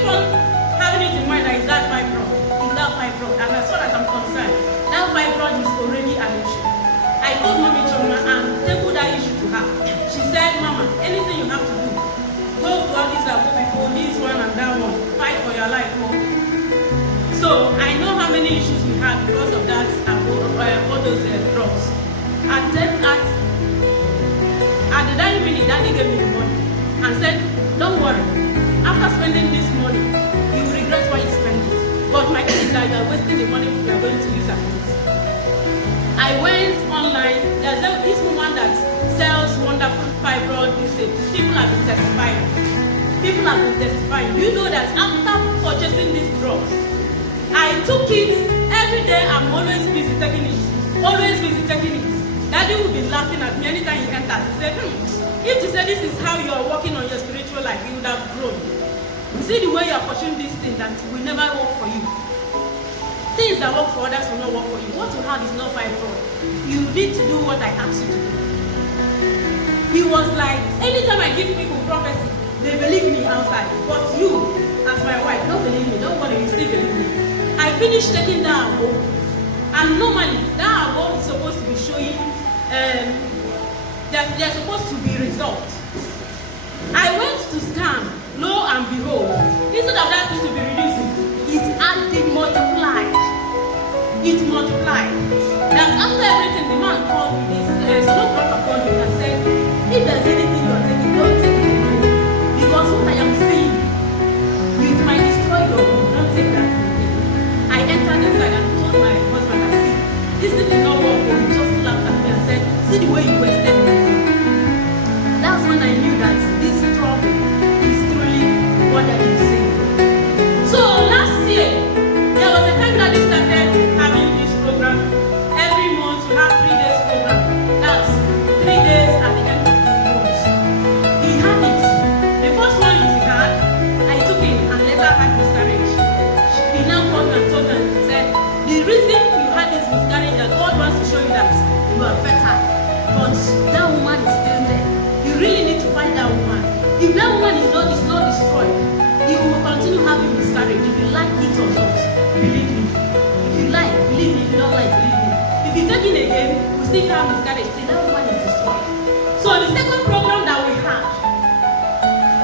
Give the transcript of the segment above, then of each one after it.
keep on having it in mind that is that fibroid, and as far as I'm concerned, that fibroid is already an issue. I told Mommy Choma and tabled that issue to her. She said, Mama, anything you have to do, go to all these people, this one and that one, fight for your life. Oh. So I know how many issues we had because of that, all those drugs. And then at the dying minute, Daddy gave me the money and said, don't worry, after spending this money, you will regret why you spent it. But my thing is that you are wasting the money you are going to use at it. I went online. There's this woman that sells wonderful fibroid. People have been testifying. Do you know that after purchasing these drugs, I took it every day. I'm always busy taking it. Daddy will be laughing at me anytime he enters. He said, if you say this is how you are working on your spiritual life, you would have grown. You see the way you are pursuing these things that will never work for you. Things that work for others will not work for you. What you have is not fibroid. You need to do what I asked you to do. He was like, anytime I give people prophecy, they believe me outside. But you, as my wife, don't believe me. Don't worry, you still believe me. I finished taking that agbo, and normally that agbo is supposed to be showing that there's supposed to be results. I went to scan, lo and behold, instead of that to be reducing, it multiplied. That after everything, the man called me, this sonographer called me and said, if there's anything you are taking, don't take it again. Because what I am seeing, it might destroy your home. Don't take that again. I entered inside and told my husband, I see, this thing did not work. He just laughed at me and said, see the way you wasted my time. That's when I knew that this trouble is truly what I am saying. So last year, there was a time that they started having this program. Every month we have 3 days program. That's 3 days at the end of the month. He had it. The first one he had, I took it and later had miscarriage. He now called me and told me and said, the reason you had this miscarriage, that God wants to show you that you are fertile. But that woman is still there. You really need to find that woman. If that woman is not destroyed, you will continue having miscarriage. If you like it or not, believe me. If you like, believe me. If you don't like, believe me. If you take it again, we still have miscarriage. See, that woman is destroyed. So the second program that we had,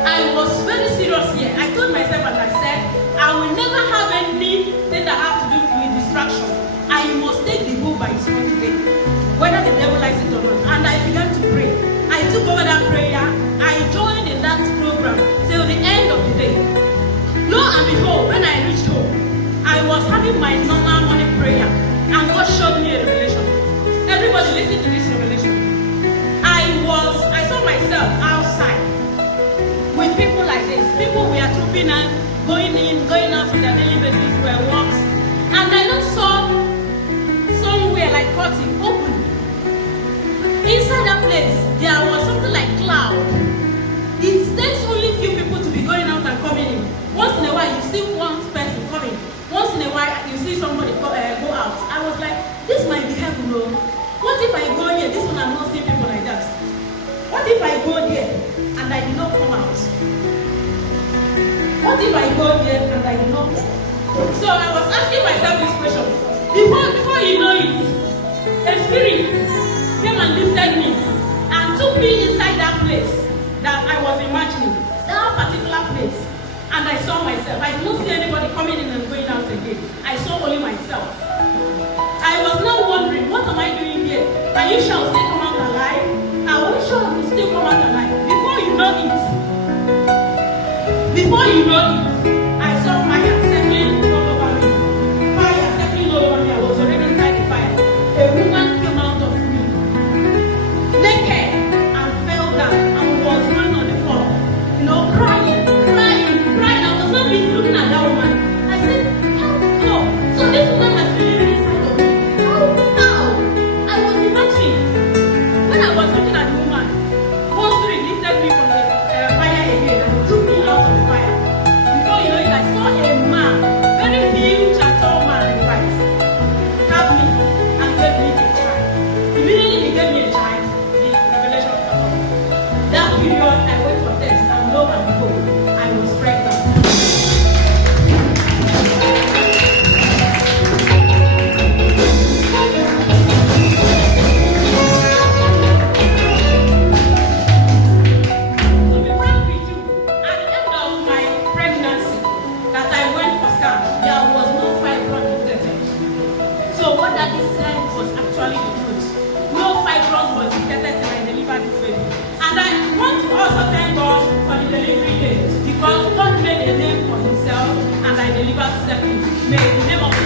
I was very serious here. I told myself and I said, I will never have anything that have to do with distraction. I must take the bull by its own today, whether the devil likes it or not. And I began to pray. I took over that prayer. I joined in that program till the end of the day. Lo and behold, when I reached home, I was having my normal morning prayer, and God showed me a revelation. Everybody listen to this revelation. I saw myself outside with people like this. People were trooping and going out on their daily basis were walks. And I now saw somewhere like curtain open. Inside that place, there was something like cloud. It takes only few people to be going out and coming in. Once in a while, you see one person coming. Once in a while, you see somebody go out. I was like, this might be heaven, no? What if I go here? This one I'm not seeing people like that. What if I go there and I did not come out? What if I go there and I did not come out? So I was asking myself this question. Before you know it, a spirit came and lifted me and took me inside that place that I was imagining, that particular place. And I saw myself. I didn't see anybody coming in and going out again. I saw only myself. I was now wondering, what am I doing here? Are you sure I'll still come out alive? I was sure I will still come out alive. Before you know it, I saw fire settling all over me. Fire settling all over me. I was already inside the fire. A woman came out of me, naked, and fell down and was lying on the floor, crying. I was not even looking at that woman. I said, how? So this woman has been living inside of me. How? I was imagining. When I was looking at the woman, one spirit lifted me from the fire again and took me out of the fire. Before you know it, I saw a man, very huge and tall man in white, have me and gave me a child. Immediately he gave me a child, the revelation of God. That period, I went for test, and lo and behold, I was pregnant. Because God made a name for himself and I delivered second. May the name of the